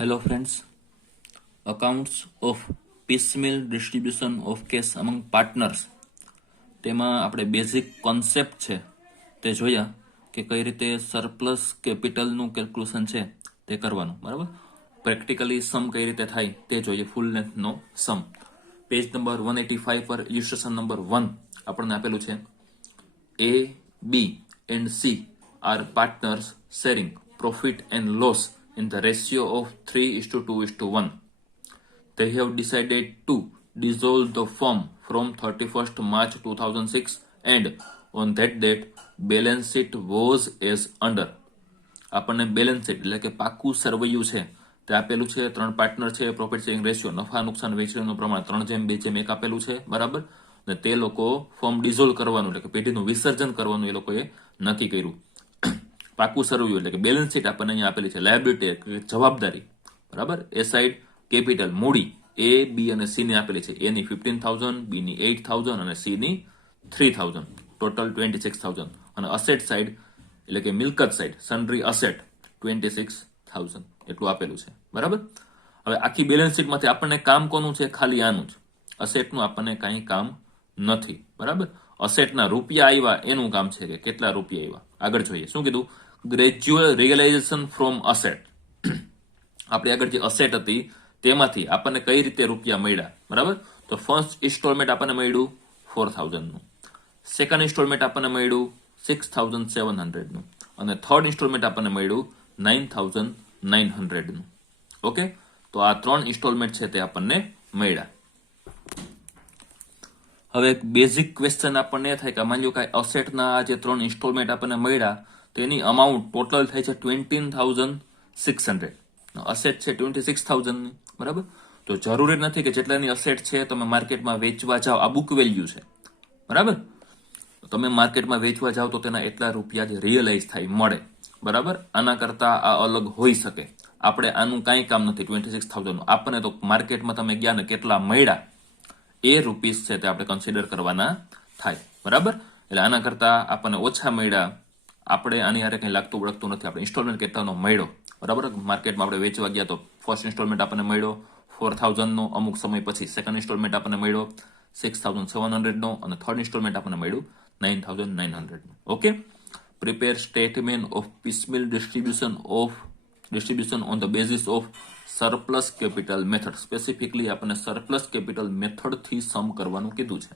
Hello friends, accounts of piecemeal distribution of cash among partners તેમાં આપણે basic concept છે તે જોયા કે કઈ રીતે સરપ્લસ કેપિટલનું કેલ્ક્યુલેશન છે તે કરવાનું. બરાબર, પ્રેક્ટિકલી સમ કઈ રીતે થાય તે જોઈએ. ફૂલ લેન્થનો સમ પેજ નંબર 185 પર ઇલ્યુસ્ટ્રેશન નંબર 1 આપણને આપેલું છે. A, B and C are partners sharing profit and loss in the ratio of 3:2:1. They have decided to dissolve the firm from 31st March 2006 and on that date balance sheet was as under. આપણને balance sheet એટલે કે પાકું સરવૈયું છે તે આપેલું છે. 3 partner છે, profit sharing ratio, નફા નુકસાન વહેંચણીનું પ્રમાણ 3:2:1 આપેલું છે. બરાબર, અને તે લોકો ફોર્મ ડિઝોલ્વ કરવાનું એટલે કે પેઢીનું વિસર્જન કરવાનું એ લોકોએ નક્કી કર્યું. પાકું સરવૈયું એટલે કે બેલેન્સ શીટ આપણને અહીંયા આપેલી છે. લાયબિલિટી જવાબદારી, બરાબર, એ સાઈડ કેપિટલ મૂડી A, B અને C ની આપેલી છે. A ની 15,000, B ની 8,000 અને C ની 3,000, ટોટલ 26,000. અને અસેટ સાઈડ એટલે કે મિલકત સાઈડ સન્ડ્રી અસેટ 26,000 એટલું આપેલું છે. બરાબર, હવે આખી બેલેન્સ શીટમાંથી આપણને કામ કોનું છે? ખાલી આનું જ. અસેટનું આપણને કાંઈ કામ નથી. બરાબર, અસેટના રૂપિયા આવ્યા એનું કામ છે કે કેટલા રૂપિયા આવ્યા. આગળ જોઈએ શું કીધું. Gradual realisation from asset. આપણી આગળ જે અસેટ હતી તેમાંથી આપણને કઈ રીતે રૂપિયા મળ્યા. બરાબર, તો ફર્સ્ટ ઇન્સ્ટોલમેન્ટ આપણને મળ્યું 4,000 નું, સેકન્ડ ઇન્સ્ટોલમેન્ટ આપણને મળ્યું 6,700 નું અને થર્ડ ઇન્સ્ટોલમેન્ટ આપણને મળ્યું 9,900 નું. ઓકે, તો આ 3 ઇન્સ્ટોલમેન્ટ છે તે આપણને મળ્યા. હવે એક બેઝિક ક્વેશ્ચન આપણને એ થાય કે માની લો કે અસેટના આ જે 3 ઇન્સ્ટોલમેન્ટ આપણને મળ્યા તેની અમાઉન્ટ ટોટલ થાય છે 20,600. અસેટ છે 26,000 ની. બરાબર, તો જરૂરી નથી કે જેટલાની અસેટ છે તમે માર્કેટમાં વેચવા જાઓ. આ બુક વેલ્યુ છે. બરાબર, તમે માર્કેટમાં વેચવા જાઓ તો તેના એટલા રૂપિયા જ રિયલાઇઝ થાય મળે. બરાબર, આના કરતા આ અલગ હોઈ શકે. આપણે આનું કાંઈ કામ નથી 26,000 નું. આપણને તો માર્કેટમાં તમે ગયા ને કેટલા મળ્યા એ રૂપીસ છે તે આપણે કન્સિડર કરવાના થાય. બરાબર, એટલે આના કરતા આપણને ઓછા મળ્યા આપણે આની હારે કંઈ લાગતું વળગતું નથી. આપણે ઇન્સ્ટોલમેન્ટ કેટલાનો મળ્યો. બરાબર, માર્કેટમાં આપણે વેચવા ગયા તો ફર્સ્ટ ઇન્સ્ટોલમેન્ટ આપણને મળ્યો 4,000 નો, અમુક સમય પછી સેકન્ડ ઇન્સ્ટોલમેન્ટ આપણને મળ્યો 6,700 નો અને થર્ડ ઇન્સ્ટોલમેન્ટ આપણને મળ્યું 9,900 નું. Okay, prepare statement of piecemeal distribution on the basis of surplus capital method. Specifically આપણને સરપ્લસ કેપિટલ મેથડ થી સમ કરવાનું કીધું છે.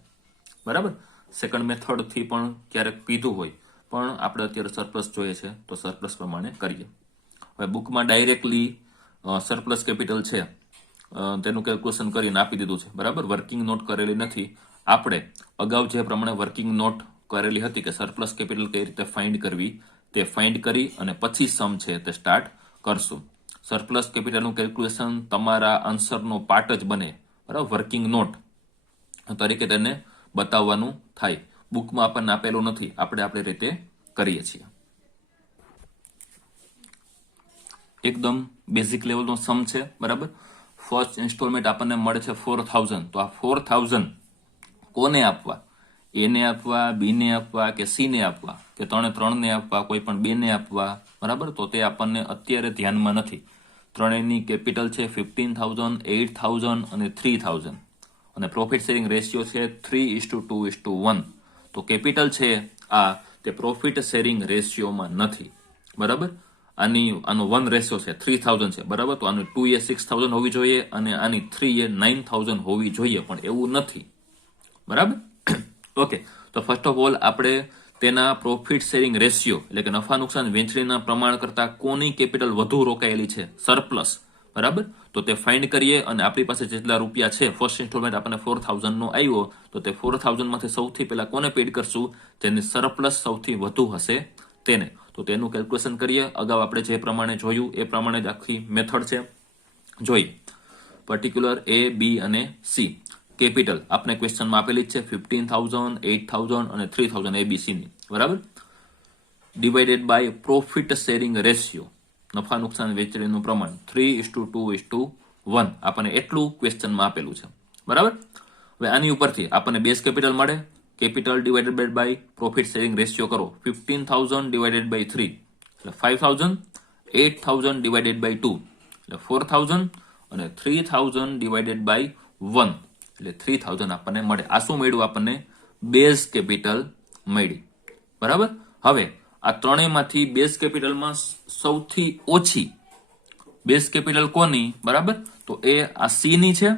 બરાબર, સેકન્ડ મેથડ થી પણ ક્યારેક કીધું હોય પણ આપણે અત્યારે સરપ્લસ જોઈએ છે તો સરપ્લસ પ્રમાણે કરીએ. હવે બુકમાં ડાયરેક્ટલી સરપ્લસ કેપિટલ છે તેનું કેલ્ક્યુલેશન કરીને આપી દીધું છે. બરાબર, વર્કિંગ નોટ કરેલી નથી. આપણે અગાઉ જે પ્રમાણે વર્કિંગ નોટ કરેલી હતી કે સરપ્લસ કેપિટલ કઈ રીતે ફાઇન્ડ કરવી તે ફાઇન્ડ કરી અને પછી સમ છે તે સ્ટાર્ટ કરશું. સરપ્લસ કેપિટલનું કેલ્ક્યુલેશન તમારા આન્સરનો પાર્ટ જ બને. બરાબર, વર્કિંગ નોટ તરીકે તેને બતાવવાનું થાય. બુકમાં આપણને આપેલું નથી, આપણે આપણી રીતે કરીએ છીએ. એકદમ બેઝિક લેવલનો સમ છે. બરાબર, ફર્સ્ટ ઇન્સ્ટોલમેન્ટ આપણને મળે છે 4,000. તો આ 4,000 કોને આપવા? A ને આપવા, B ને આપવા કે C ને આપવા કે 3 ને આપવા, કોઈ પણ 2 ને આપવા. બરાબર, તો તે આપણને અત્યારે ધ્યાનમાં નથી. ત્રણેયની કેપિટલ છે 15,000, 8,000 અને 3,000 અને પ્રોફિટ શેરિંગ રેશિયો છે 3:2:1. તો કેપિટલ છે આ તે પ્રોફિટ શેરિંગ રેશિયોમાં નથી. બરાબર, આનો 1 રેશિયો છે 3,000 છે. બરાબર, તો આની 2 એ 6,000 હોવી જોઈએ અને આની 3 એ 9,000 હોવી જોઈએ, પણ એવું નથી. બરાબર, ઓકે, તો ફર્સ્ટ ઓફ ઓલ આપણે તેના પ્રોફિટ શેરિંગ રેશિયો એટલે કે નફા નુકસાન વહેંચણીના પ્રમાણ કરતા કોની કેપિટલ વધુ રોકાયેલી છે, સરપ્લસ. બરાબર, તો તે ફાઇન્ડ કરીએ અને આપણી પાસે જેટલા રૂપિયા છે, ફર્સ્ટ ઇન્સ્ટોલમેન્ટ આપણને 4,000 નો આવ્યો તો તે 4,000 માંથી સૌથી પહેલા કોને પેડ કરશું? તેની સરપ્લસ સૌથી વધુ હશે તેને. તો તેનું કેલ્ક્યુલેશન કરીએ. અગાઉ આપણે જે પ્રમાણે જોયું એ પ્રમાણે જ આખી મેથડ છે. જોઈએ પર્ટિક્યુલર A, B અને C. કેપિટલ આપણે ક્વેશ્ચનમાં આપેલી જ છે 15,000, 8,000 અને 3,000 ABC ની. બરાબર, divided by profit sharing ratio, નફા નુકસાન વહેંચણીનું પ્રમાણ 3:2:1 આપણને એટલું ક્વેશ્ચનમાં આપેલું છે. બરાબર, હવે આની ઉપરથી આપણને બેઝ કેપિટલ મળે. Capital divided by profit sharing ratio કરો. 15,000 ડિવાઇડેડ બાય 3 એટલે 5,000, 8,000 ડિવાઇડેડ બાય 2 એટલે એટલે 4000 અને 3000 ડિવાઇડેડ બાય 1 એટલે 3000 આપણને મળે. આ શું મળ્યું આપણને? બેઝ કેપિટલ મળી. બરાબર. હવે આ ત્રણેયમાંથી બેઝ કેપિટલમાં સૌથી ઓછી બેઝ કેપિટલ કોની? બરાબર, તો એ આ સી ની છે.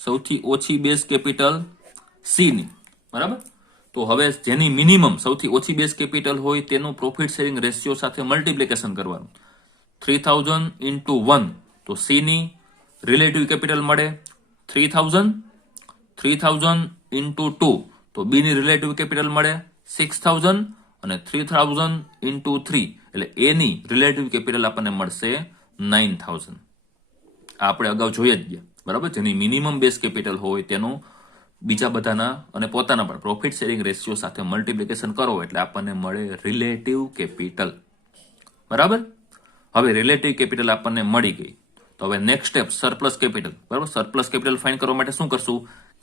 સૌથી ઓછી બેઝ કેપિટલ સી ની. બરાબર. તો હવે જેની મિનિમમ સૌથી ઓછી બેઝ કેપિટલ હોય તેનું પ્રોફિટ શેરિંગ રેશિયો સાથે મલ્ટિપ્લિકેશન કરવાનું. 3000 ઇન્ટુ 1 તો સી ની રિલેટિવ કેપિટલ મળે 3000. 3000 ઇન્ટુ 2 તો બી ની રિલેટિવ કેપિટલ મળે 6000 અને 3000 ઇન્ટુ 3 એટલે એ ની રિલેટિવ કેપિટલ આપણને મળશે 9000. આપણે અગાઉ જોઈ જ ગયા. બરાબર. જેની મિનિમમ બેઝ કેપિટલ હોય તેનું બીજા બધાના અને પોતાના પણ પ્રોફિટ શેરિંગ રેશિયો સાથે મલ્ટિપ્લિકેશન કરો એટલે આપણને મળે રિલેટિવ કેપિટલ. બરાબર. હવે રિલેટિવ કેપિટલ આપણને મળી ગઈ. તો હવે નેક્સ્ટ સ્ટેપ સરપ્લસ કેપિટલ. બરાબર. સરપ્લસ કેપિટલ ફાઇન્ડ કરવા માટે શું કરશું?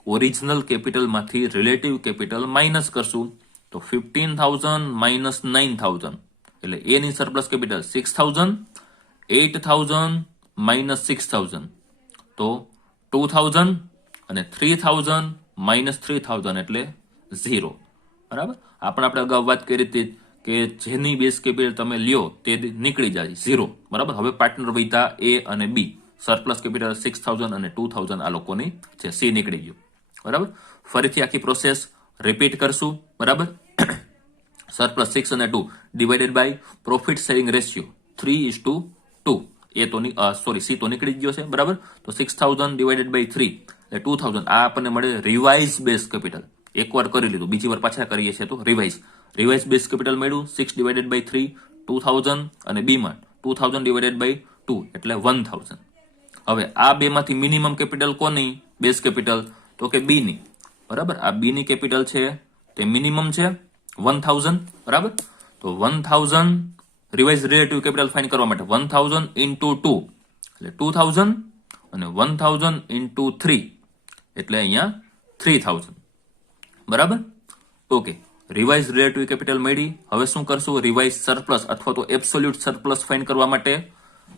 ઓરિજિનલ કેપિટલમાંથી રિલેટિવ કેપિટલ માઇનસ કરશું. તો 15000 માઇનસ 9000 એટલે એ ની સરપ્લસ કેપિટલ 6000. 8000 માઇનસ 6000 તો 2000 અને 3000 માઇનસ 3000 એટલે 0. બરાબર. આપણે અગાઉ વાત કરી હતી કે જેની બેઝ કેપિટલ તમે લ્યો તે નીકળી જાય 0. બરાબર. હવે પાર્ટનર વધ્યા એ અને બી. સરપ્લસ કેપિટલ 6000 અને 2000 આ લોકોની છે. સી નીકળી ગયું. બરાબર. ફરીથી આખી પ્રોસેસ રિપીટ કરશું. બરાબર. સરપ્લસ 6 અને 2 divided by profit sharing ratio 3:2. A તો સી તો નીકળી ગયો છે. બરાબર. તો 6000 ડિવાઇડેડ બાય 3 એટલે 2000. આ આપણને મળે રિવાઇઝ બેઝ કેપિટલ. એકવાર કરી લીધું, બીજી વાર પાછા કરીએ છીએ તો રિવાઇઝ બેઝ કેપિટલ મળ્યું 6 ડિવાઇડેડ બાય 3 2000 અને બી માં 2000 ડિવાઇડેડ બાય 2 એટલે 1000. હવે આ બેમાંથી મિનિમમ કેપિટલ કોની બેઝ કેપિટલ? તો કે બી ની. બરાબર. આ બી ની કેપિટલ છે તે મિનિમમ છે 1000. બરાબર. તો 1000 રિવાઇઝ રિલેટિવ કેપિટલ ફાઇન્ડ કરવા માટે 1000 ઇન્ટુ 2 એટલે 2000 અને 1000 ઇન્ટુ 3 એટલે અહીંયા 3000. બરાબર. ઓકે. રિવાઇઝ રિલેટિવ કેપિટલ મળી. હવે શું કરશું? રિવાઇઝ સરપ્લસ અથવા તો એબ્સોલ્યુટ સરપ્લસ ફાઇન્ડ કરવા માટે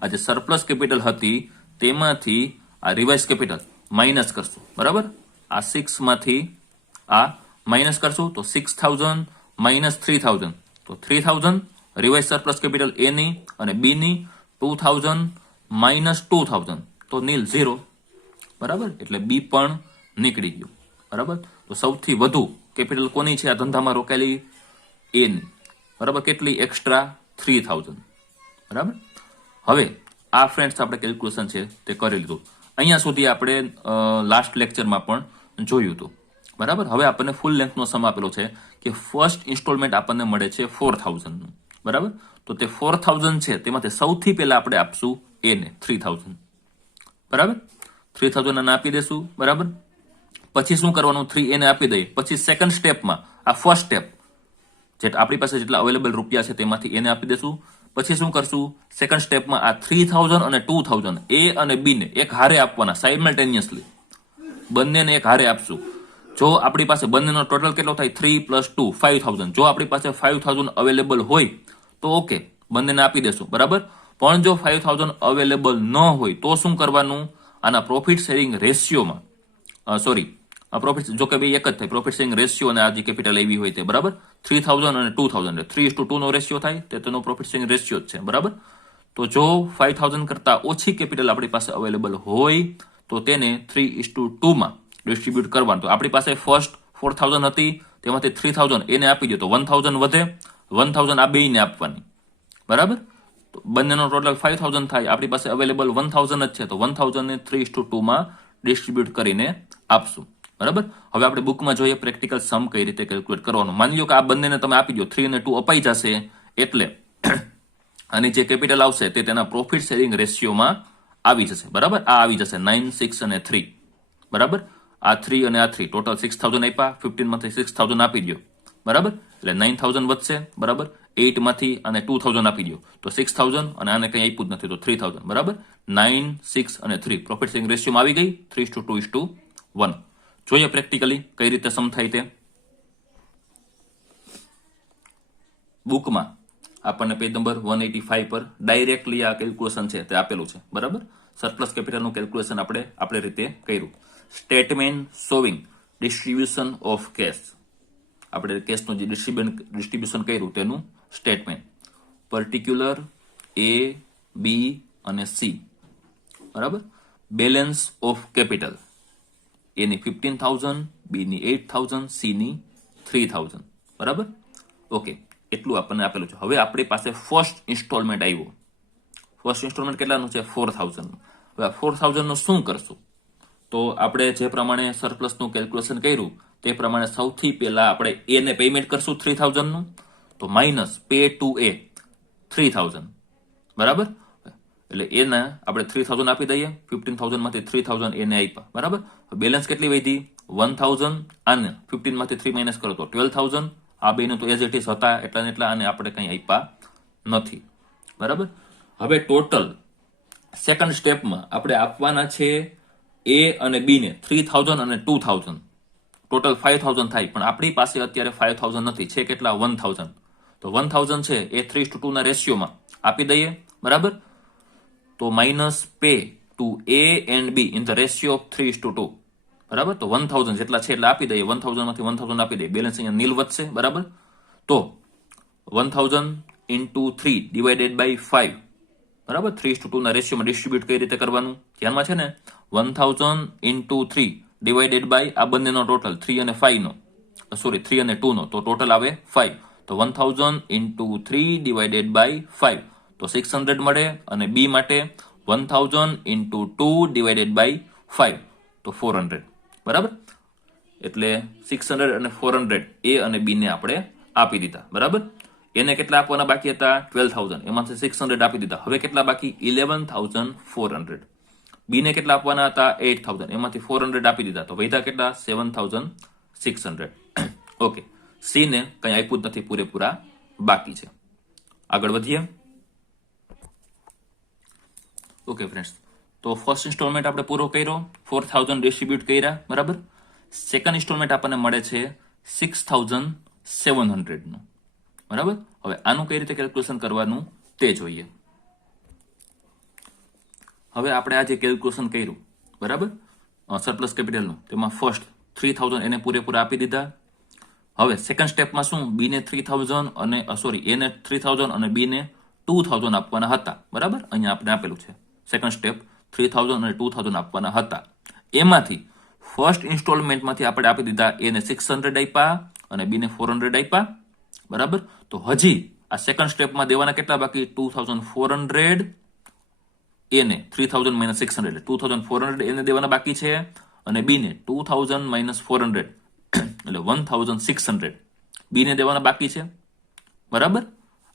આ જે સરપ્લસ કેપિટલ હતી તેમાંથી આ રિવાઇઝ કેપિટલ માઇનસ કરશું. બરાબર. આ 6 માંથી આ માઇનસ કરશું તો 6000 માઇનસ 3000 તો 3000 રિવાઇઝ સરપ્લસ કેપિટલ એ ની અને બી ની 2000 માઇનસ 2000 તો નીલ 0. બરાબર. એટલે બી પણ નીકળી ગયું. બરાબર. તો સૌથી વધુ કેપિટલ કોની છે આ ધંધામાં રોકાયેલી? એ ની. બરાબર. કેટલી? એક્સ્ટ્રા 3000. બરાબર. હવે આ ફ્રેન્ડ્સ આપણે કેલ્ક્યુલેશન છે તે કરી લીધું. અહીંયા સુધી આપણે લાસ્ટ લેક્ચરમાં પણ જોયું હતું. બરાબર. હવે આપણને ફૂલ લેન્થનો સમ આપેલો છે કે ફર્સ્ટ ઇન્સ્ટોલમેન્ટ આપણને મળે છે 4000 નું. બરાબર. તો તે 4000 છે તેમાંથી સૌથી પહેલા આપણે આપશું એ ને 3000. બરાબર. 3000 ને આપી દેશું. બરાબર. પછી શું કરવાનું? 3 એને આપી દઈએ. પછી સેકન્ડ સ્ટેપમાં આ ફર્સ્ટ સ્ટેપ આપણી પાસે જેટલા અવેલેબલ રૂપિયા છે તેમાંથી એને આપી દેશું. પછી શું કરશું? સેકન્ડ સ્ટેપમાં આ 3000 અને 2000 એ અને બી ને એક હારે આપવાના સાયમલ્ટેનિયસલી. બંનેને એક હારે આપશું. જો આપણી પાસે બંનેનો ટોટલ કેટલો થાય? 3 + 2 5000. જો આપણી પાસે 5000 અવેલેબલ હોય તો ઓકે, બંનેને આપી દેશું. બરાબર. પણ જો 5000 અવેલેબલ ન હોય તો શું કરવાનું? આના પ્રોફિટ શેરિંગ રેશિયોમાં પ્રોફિટ જો કે બે એક જ થાય પ્રોફિટ શેરિંગ રેશિયો અને આ જે કેપિટલ એવી હોય તે. બરાબર. 3000 અને 2000 3:2 નો રેશિયો થાય તેનો પ્રોફિટ શેરિંગ રેશિયો જ છે. બરાબર. તો જો 5000 કરતા ઓછી કેપિટલ આપણી પાસે અવેલેબલ હોય તો તેને 3:2 માં ડિસ્ટ્રીબ્યુટ કરવાનું. તો આપણી પાસે ફર્સ્ટ 4000 હતી તેમાંથી 3000 એને આપી દો તો 1000 વધે. 1000 આ બેયને આપવાની. બરાબર. તો બંનેનો ટોટલ 5000 થાય. આપણી પાસે અવેલેબલ 1000 જ છે તો 1000 ને 3:2 માં ડિસ્ટ્રીબ્યુટ કરીને આપશું. બરાબર. હવે આપણે બુકમાં જોઈએ પ્રેક્ટિકલ સમ કઈ રીતે કેલ્ક્યુલેટ કરવાનું. માની લો કે આ બંનેને તમે આપી દો 3 અને 2 અપાઈ જશે એટલે આની જે કેપિટલ આવશે તે તેના પ્રોફિટ શેરિંગ રેશિયોમાં આવી જશે. બરાબર. આ આવી જશે 9, 6 અને 3. બરાબર. આ 3 અને આ 3 ટોટલ 6000 આપ્યા. 15 માંથી 6000 આપી દો. બરાબર. એટલે 9000 વધશે. બરાબર. 8 માંથી અને 2000 આપી દો તો 6000 અને આને કંઈ આપ્યું જ નથી તો 3000. બરાબર. 9, 6 અને 3 પ્રોફિટ શેરિંગ રેશિયોમાં આવી ગઈ 3:2:1. જોઈએ પ્રેક્ટિકલી કઈ રીતે સમ થાય તે. બુકમાં આપણને પેજ નંબર 185 પર ડાયરેક્ટલી આ કેલ્ક્યુલેશન છે તે આપેલું છે, બરાબર. સરપ્લસ કેપિટલનું કેલ્ક્યુલેશન આપણે રીતે કર્યું. Statement showing distribution of cash, આપણે કેશનું જે ડિસ્ટ્રીબ્યુશન કર્યું તેનું સ્ટેટમેન્ટ. પર્ટિક્યુલર A, B અને C, બરાબર. બેલેન્સ ઓફ કેપિટલ, A ની 15,000, B ની 8,000, C ની 3,000, બરાબર. ઓકે, એટલું આપણને આપેલું છે. હવે આપણી પાસે ફર્સ્ટ ઇન્સ્ટોલમેન્ટ આવ્યો. ફર્સ્ટ ઇન્સ્ટોલમેન્ટ કેટલાનું છે? 4,000. હવે આ 4,000 નું શું કરશું? તો આપણે જે પ્રમાણે સરપ્લસનું કેલ્ક્યુલેશન કર્યું તે પ્રમાણે સૌથી પહેલા આપણે A ને પેમેન્ટ કરશું 3,000 નું, તો માઇનસ પે ટુ A 3,000, બરાબર. એટલે A ને આપણે 3,000 આપી દઈએ, 15,000 માંથી 3,000 A ને આપ્યા, બરાબર. બેલેન્સ કેટલી વધી? 1,000. આને 15 માંથી 3 માઇનસ કરો તો 12,000. આ બેને તો એઝ ઇટ ઇઝ હતા એટલા ને એટલા, અને આપણે કંઈ આપ્યા નથી, બરાબર. હવે ટોટલ સેકન્ડ સ્ટેપમાં આપણે આપવાના છે A અને B ને 3,000 અને 2,000, ટોટલ 5,000 થાય. પણ આપણી પાસે અત્યારે 5,000 નથી, છે કેટલા? 1,000. તો 1,000 છે એ 3:2 ના રેશિયોમાં આપી દઈએ, બરાબર. તો minus pay to A and B in the ratio of 3:2, બરાબર. તો 1,000 જેટલા છે એટલે આપી દઈએ, 1,000 માંથી 1,000 આપી દઈએ, બેલેન્સ અહીંયા નીલ વધશે, બરાબર. તો 1,000 ઇન્ટુ 3 ડિવાઇડેડ બાય 5, બરાબર. 3:2 ના રેશિયોમાં ડિસ્ટ્રીબ્યુટ કઈ રીતે કરવાનું ધ્યાનમાં છે ને? 1,000 ઇન્ટુ 3 ડિવાઇડેડ બાય આ બંનેનો ટોટલ 3 અને 5 નો, સોરી 3 અને 2 નો, તો ટોટલ આવે 5. તો 1,000 ઇન્ટુ 3 ડિવાઇડેડ બાય 5, તો 600 મળે. અને B માટે 1,000 ઇન્ટુ 2 ડિવાઇડેડ બાય 5, તો 400, બરાબર. એટલે 600 અને 400 A અને B ને આપણે આપી દીધા, બરાબર. એને કેટલા આપવાના બાકી હતા? 12,000. એમાંથી 600 આપી દીધા. હવે કેટલા બાકી? 11,400. B ને કેટલા આપવાના હતા? 8,000. એમાંથી 400 આપી દીધા. તો વધ્યા કેટલા? 7,600. ઓકે, C ને કંઈ આપ્યું જ નથી, પૂરેપૂરા બાકી છે. આગળ વધીએ. ઓકે ફ્રેન્ડ્સ, તો ફર્સ્ટ ઇન્સ્ટોલમેન્ટ આપણે પૂરો કર્યો, 4,000 ડિસ્ટ્રીબ્યુટ કર્યા, બરાબર. સેકન્ડ ઇન્સ્ટોલમેન્ટ આપણને મળે છે 6,700 નું, બરાબર. હવે આનું કઈ રીતે કેલ્ક્યુલેશન કરવાનું તે જોઈએ. હવે આપણે આ જે કેલ્ક્યુલેશન કર્યું, બરાબર, સરપ્લસ કેપિટલનું, તેમાં ફર્સ્ટ 3,000 એને પૂરેપૂરા આપી દીધા. હવે સેકન્ડ સ્ટેપમાં શું? B ને 3,000 અને સોરી A ને 3,000 અને B ને 2,000 આપવાના હતા, બરાબર. અહીંયા આપણે આપેલું છે સેકન્ડ સ્ટેપ 3,000 અને 2,000 આપવાના હતા. એમાંથી ફર્સ્ટ ઇન્સ્ટોલમેન્ટમાંથી આપણે આપી દીધા A ને 600 આપ્યા અને B ને 400 આપ્યા, બરાબર. તો હજી આ સેકન્ડ સ્ટેપમાં દેવાના કેટલા બાકી? 2,400. A ને 3,000 માઇનસ 600 એટલે 2,400 એને દેવાના બાકી છે, અને B ને 2,000 માઇનસ 400 એટલે 1,600 B ને દેવાના બાકી છે, બરાબર.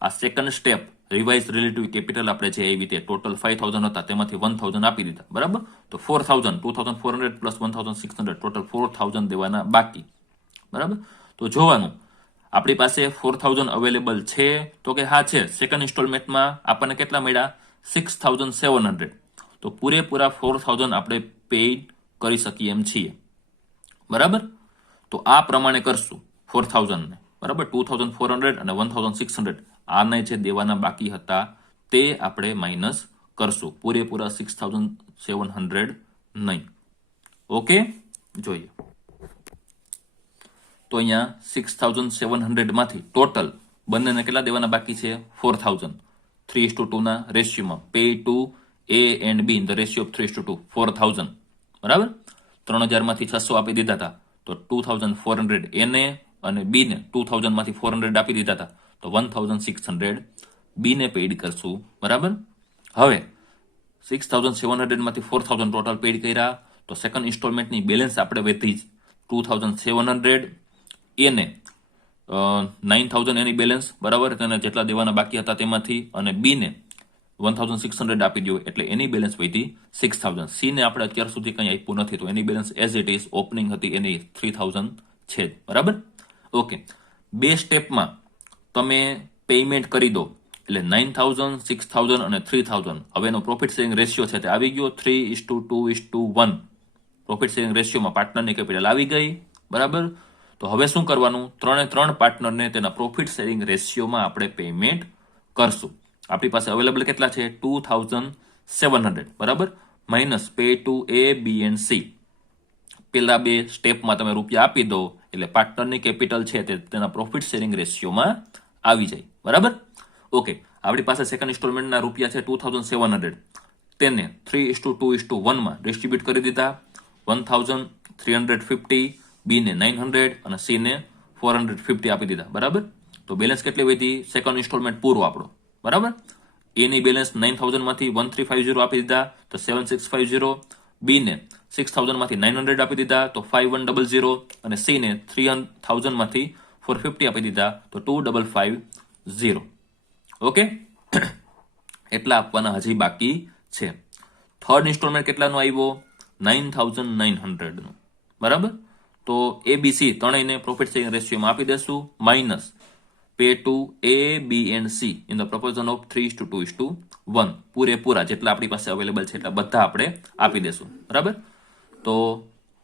આ second step revise relative capital આપણે જે એવી રીતે ટોટલ 5,000 હતા તેમાંથી 1,000 આપી દીધા, બરાબર. તો 4,000, 2,400 પ્લસ 1,600 ટોટલ 4,000 દેવાના બાકી, બરાબર. તો જોવાનું આપણી પાસે 4,000 અવેલેબલ છે તો કે હા છે. સેકન્ડ ઇન્સ્ટોલમેન્ટમાં આપણને કેટલા મળ્યા? 6,700. તો પૂરેપૂરા 4,000 આપણે પેઇડ કરી શકીએ એમ છીએ, બરાબર. તો આ પ્રમાણે કરશું 4,000 ને, બરાબર. 2,400 અને 1,600 આને જે દેવાના બાકી હતા તે આપણે માઇનસ કરશું, પૂરેપૂરા 6,700 નહીં. ઓકે, જોઈએ. તો અહીંયા 6,700 માંથી ટોટલ બંનેને કેટલા દેવાના બાકી છે? 4,000. 3:2 ના રેશિયોમાં pay to A and B in the ratio of 3:2, 4,000, બરાબર. 3,000 માંથી 600 આપી દીધા હતા, તો 2,400 એને અને B ને 2,000 માંથી 400 આપી દીધા હતા, તો 1,600 B ને પેઇડ કરશું, બરાબર. હવે 6,700 માંથી 4,000 ટોટલ પેઇડ કર્યા, તો સેકન્ડ ઇન્સ્ટોલમેન્ટની બેલેન્સ આપણે વધી 2,700 એને 9,000 એની બેલેન્સ, બરાબર. તેને જેટલા દેવાના બાકી હતા તેમાંથી, અને B ને 1,600 આપી દો એટલે એની બેલેન્સ વધી 6,000. C ને આપણે અત્યાર સુધી કંઈ આપ્યું નથી, તો એની balance as it is opening હતી એની 3,000 છે, બરાબર. ઓકે, બે સ્ટેપમાં તમે પેમેન્ટ કરી દો એટલે 9,000, 6,000 અને 3,000. હવે એનો પ્રોફિટ શેરિંગ રેશિયો છે તે આવી ગયો 3:2:1. પ્રોફિટ શેરિંગ રેશિયોમાં પાર્ટનરની કેપિટલ આવી ગઈ, બરાબર. તો હવે શું કરવાનું? 3 પાર્ટનરને તેના પ્રોફિટ શેરિંગ રેશિયોમાં આપણે પેમેન્ટ કરશું. આપણી પાસે અવેલેબલ કેટલા છે? 2700, બરાબર, minus pay to A, B and C. પેલા બે સ્ટેપમાં તમે રૂપિયા આપી દો એટલે પાર્ટનરની કેપિટલ છે તે તેના પ્રોફિટ શેરિંગ રેશિયોમાં આવી જાય, બરાબર. ઓકે, આપણી પાસે સેકન્ડ ઇન્સ્ટોલમેન્ટના રૂપિયા છે 2700, તેને 3:2:1 માં ડિસ્ટ્રીબ્યુટ કરી દીધા. 1350, બી ને 900 અને સી ને 450 આપી દીધા, બરાબર. તો બેલેન્સ કેટલી વધી? સેકન્ડ ઇન્સ્ટોલમેન્ટ પૂરો આપણો, બરાબર. એની બેલેન્સ 9000 માંથી 1350 આપી દીધા તો 7650, બી ને 6000 માંથી 900 આપી દીધા તો 5100 અને સી ને 3000 માંથી 450 આપી દીધા તો 2550. ઓકે, એટલા આપવાના હજી બાકી છે. થર્ડ ઇન્સ્ટોલમેન્ટ કેટલાનો આવ્યો? 9900 નો, બરાબર. તો એબીસી ત્રણેયને પ્રોફિટ શેરિંગ રેશિયોમાં આપી દેશું, minus pay to A, B and C in the proportion of 3:2:1. પૂરેપૂરા જેટલા આપણી પાસે અવેલેબલ છે એટલા બધા આપણે આપી દેશું, બરાબર. તો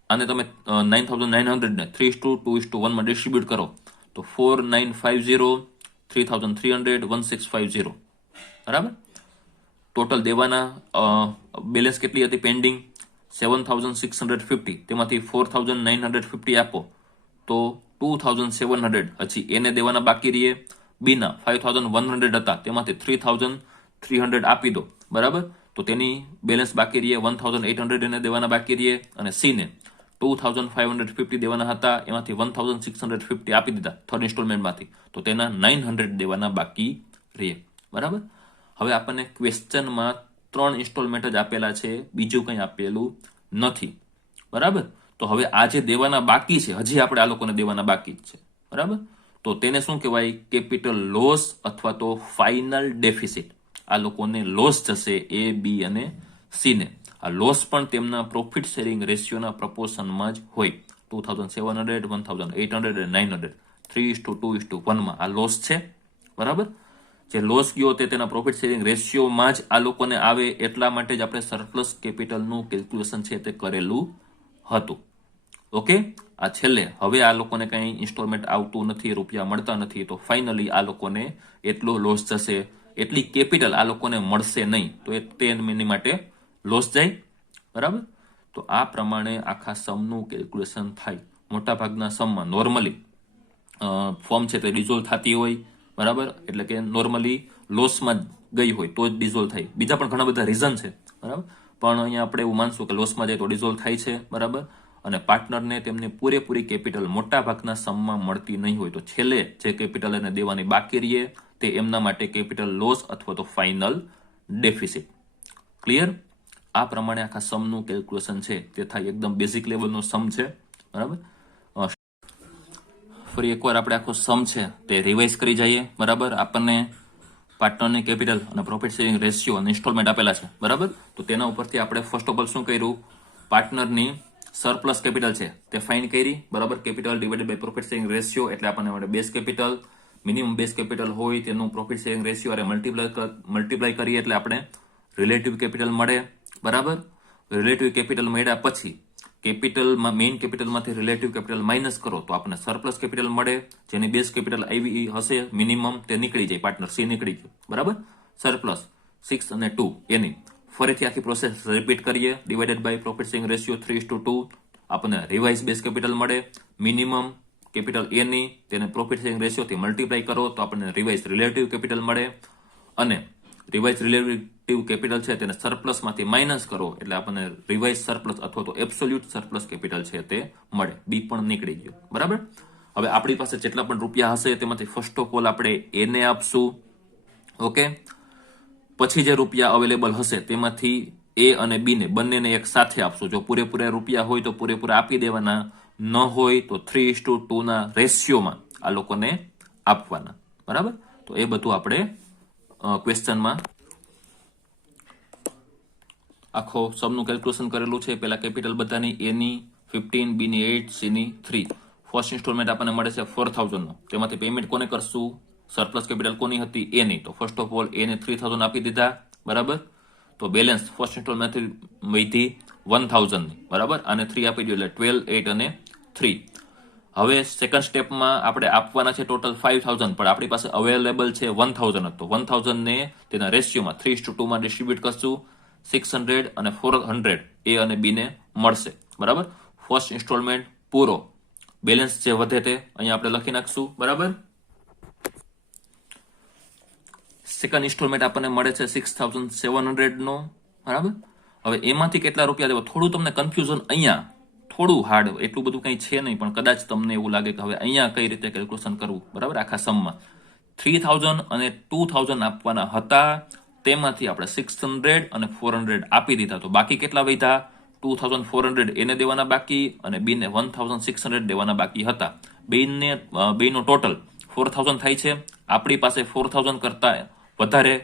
આને તમે 9900 ને 3:2:1 માં ડિસ્ટ્રીબ્યુટ કરો તો 4950, 3300, 1650, બરાબર. ટોટલ દેવાના બેલેન્સ કેટલી હતી પેન્ડિંગ? 7650. તેમાંથી 4950 આપો તો 2700 હજી એને દેવાના બાકી રહીએ. બીના 5100 હતા તેમાંથી 3300 આપી દો, બરાબર. તો તેની બેલેન્સ બાકી રહીએ 1800 એને દેવાના બાકી રહીએ અને સી ને 2550 દેવાના હતા એમાંથી 1650 આપી દીધા થર્ડ ઇન્સ્ટોલમેન્ટમાંથી તો તેના 900 દેવાના બાકી રહીએ, બરાબર. હવે આપણને ક્વેશ્ચનમાં 3 ઇન્સ્ટોલમેન્ટ જ આપેલા છે, બીજું કંઈ આપેલું નથી, બરાબર. તો હવે આ જે દેવાના બાકી છે હજી આપણે આ લોકોને દેવાના બાકી જ છે, બરાબર. તો તેને શું કહેવાય? કેપિટલ લોસ અથવા તો ફાઇનલ ડેફિસિટ. આ લોકોને લોસ જશે એ, બી અને સી ને. આ લોસ પણ તેમના પ્રોફિટ શેરિંગ રેશિયોના પ્રપોર્શનમાં જ હોય. 2700, 1800 અને 900 3:2:1 માં આ લોસ છે, બરાબર. જે લોસ ગયો તે તેના પ્રોફિટ શેરિંગ રેશિયોમાં જ આ લોકોને આવે એટલા માટે જ આપણે સરપ્લસ કેપિટલનું કેલ્ક્યુલેશન છે તે કરેલું હતું. ઓકે, આ છેલ્લે હવે આ લોકોને કંઈ ઇન્સ્ટોલમેન્ટ આવતું નથી, રૂપિયા મળતા નથી, તો ફાઇનલી આ લોકોને એટલો લોસ જશે, એટલી કેપિટલ આ લોકોને મળશે નહીં, તો તેની માટે લોસ જાય, બરાબર. તો આ પ્રમાણે આખા સમનું કેલ્ક્યુલેશન થાય. મોટાભાગના સમમાં નોર્મલી ફોર્મ છે તે ડિઝોલ્વ થતી હોય, બરાબર. એટલે કે નોર્મલી લોસમાં ગઈ હોય તો જ ડિઝોલ્વ થાય. બીજા પણ ઘણા બધા રીઝન છે, બરાબર. પણ અહીંયા આપણે એવું માનશું કે લોસમાં જાય તો ડિઝોલ્વ થાય છે, બરાબર. અને પાર્ટનરને તેમની પૂરેપૂરી કેપિટલ મોટા ભાગના સમમાં મળતી નહીં હોય તો છેલ્લે જે કેપિટલ એને દેવાની બાકી રહીએ તે એમના માટે કેપિટલ લોસ અથવા તો ફાઇનલ ડેફિસિટ. ક્લિયર? આ પ્રમાણે આખા સમનું કેલ્ક્યુલેશન છે તે થાય. એકદમ બેઝિક લેવલનો સમ છે, બરાબર. ફરી એકવાર આપણે આખો સમ છે તે રિવાઇઝ કરી જઈએ, બરાબર. આપણને પાર્ટનરની કેપિટલ અને પ્રોફિટ શેરિંગ રેશિયો અને ઇન્સ્ટોલમેન્ટ આપેલા છે, બરાબર. તો તેના ઉપરથી આપણે ફર્સ્ટ ઓફ ઓલ શું કર્યું? પાર્ટનરની સરપ્લસ કેપિટલ છે તે ફાઇન્ડ કરી, બરાબર. Capital divided by profit sharing ratio એટલે આપણને મળે base capital. Minimum base capital હોય તેનું પ્રોફિટ શેરિંગ રેશિયો અરે મલ્ટીપ્લાય કરીએ એટલે આપણે રિલેટિવ કેપિટલ મળે, બરાબર. રિલેટિવ કેપિટલ મળ્યા પછી કેપિટલમાં મેઇન કેપિટલમાંથી રિલેટિવ કેપિટલ માઇનસ કરો તો આપણને સરપ્લસ કેપિટલ મળે. જેની બેઝ કેપિટલ આવી હશે મિનિમમ તે નીકળી જાય, પાર્ટનર સી નીકળી ગયો, બરાબર. સરપ્લસ 6 અને 2 એની ફરીથી આખી પ્રોસેસ રિપીટ કરીએ. Divided by profit sharing ratio 3:2 આપણને રિવાઇઝ બેઝ કેપિટલ મળે. મિનિમમ કેપિટલ એની તેને પ્રોફિટ શેરિંગ રેશિયોથી મલ્ટીપ્લાય કરો તો આપણને રિવાઇઝ રિલેટિવ કેપિટલ મળે. અને રિવાઇઝ રિલેટિવ કેપિટલ છે તેને સરપ્લસમાંથી માઇનસ કરો એટલે આપણને રિવાઇઝ સરપ્લસ અથવા તો એબ્સોલ્યુટ સરપ્લસ કેપિટલ છે તે મળે. બી પણ નીકળી ગયો, બરાબર. હવે આપણી પાસે જેટલા પણ રૂપિયા હશે તેમાંથી ફર્સ્ટ ઓફ ઓલ આપણે એને આપશું, ઓકે. પછી જે રૂપિયા અવેલેબલ હશે તેમાંથી એ અને બી ને બંનેને એક સાથે આપશું. જો પૂરેપૂરા રૂપિયા હોય તો પૂરેપૂરા આપી દેવાના, ન હોય તો 3:2 ના રેશિયોમાં આ લોકોને આપવાના, બરાબર. તો એ બધું આપણે ક્વેશ્ચનમાં આખો સબનું કેલ્ક્યુલેશન કરેલું છે. પહેલા કેપિટલ બધાની એની 15, બીની 8, સીની 3. ફર્સ્ટ ઇન્સ્ટોલમેન્ટ આપણને મળે છે 4000 નો. તેમાંથી પેમેન્ટ કોને કરશું? સરપ્લસ કેપિટલ કોની હતી? એની. તો ફર્સ્ટ ઓફ ઓલ એને 3000 આપી દીધા, બરાબર. તો બેલેન્સ ફર્સ્ટ ઇન્સ્ટોલમેન્ટથી વધી 1000 ની, બરાબર. આને 3 આપી દો એટલે 12, 8 અને 3. હવે સેકન્ડ સ્ટેપમાં આપણે આપવાના છે ટોટલ 5000, પણ આપણી પાસે અવેલેબલ છે 1000 હતો. 1000 ને તેના રેશિયોમાં 3:2 માં ડિસ્ટ્રીબ્યુટ કરશું. 600 અને 400 એ અને બી ને મળશે. બરાબર. ફર્સ્ટ ઇન્સ્ટોલમેન્ટ પૂરો. બેલેન્સ જે વધે તે અહીંયા આપણે લખી નાખશું. બરાબર. સેકન્ડ ઇન્સ્ટોલમેન્ટ આપણને મળે છે 6700 નો. બરાબર. હવે એમાંથી કેટલા રૂપિયા દેવા, થોડું તમને કન્ફ્યુઝન અહીંયા, થોડું હાર્ડ, એટલું બધું કંઈ છે નહીં, પણ કદાચ તમને એવું લાગે કે હવે અહીંયા કઈ રીતે કેલ્ક્યુલેશન કરવું. બરાબર. આખા સમમાં 3000 અને 2000 આપવાના હતા, તેમાંથી આપણે 600 અને 400 આપી દીધા. તો બાકી કેટલા વધ્યા? 2400 એને દેવાના બાકી અને બીને 1600 દેવાના બાકી હતા. બેનો ટોટલ 4000 થાય છે. આપણી પાસે 4000 કરતા વધારે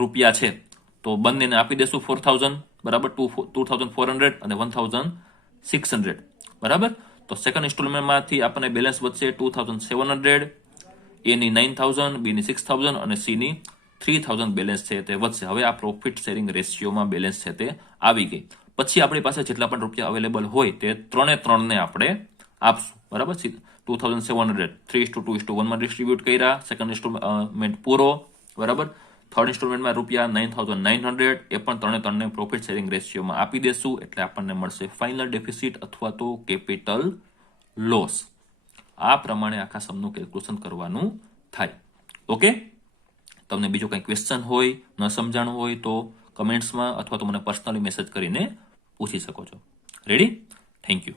રૂપિયા છે, તો બંનેને આપી દેશું 4000. બરાબર. 2400 અને 1600. બરાબર. તો સેકન્ડ ઇન્સ્ટોલમેન્ટમાંથી આપણને બેલેન્સ વધશે 2700, એની 9000, બીની 6000 અને સીની 3000 બેલેન્સ છે તે વધશે. હવે આ પ્રોફિટ શેરિંગ રેશિયોમાં બેલેન્સ છે તે આવી ગઈ. પછી આપણી પાસે જેટલા પણ રૂપિયા અવેલેબલ હોય તે 3 ને આપણે આપશું. બરાબર. 2700 3:2:1 માં ડિસ્ટ્રીબ્યુટ કર્યા. સેકન્ડ ઇન્સ્ટોલમેન્ટ પૂરો. બરાબર. થર્ડ ઇન્સ્ટોલમેન્ટમાં રૂપિયા 9900 એ પણ 3 ને પ્રોફિટ શેરિંગ રેશિયોમાં આપી દેશું. એટલે આપણને મળશે ફાઇનલ ડેફિસિટ અથવા તો કેપિટલ લોસ. આ પ્રમાણે આખા સમનું કેલ્ક્યુલેશન કરવાનું થાય. ઓકે. તમને બીજો કંઈ ક્વેશ્ચન હોય, ન સમજાણું હોય તો કમેન્ટ્સમાં અથવા તો મને પર્સનલી મેસેજ કરીને પૂછી શકો છો. રેડી? Thank you.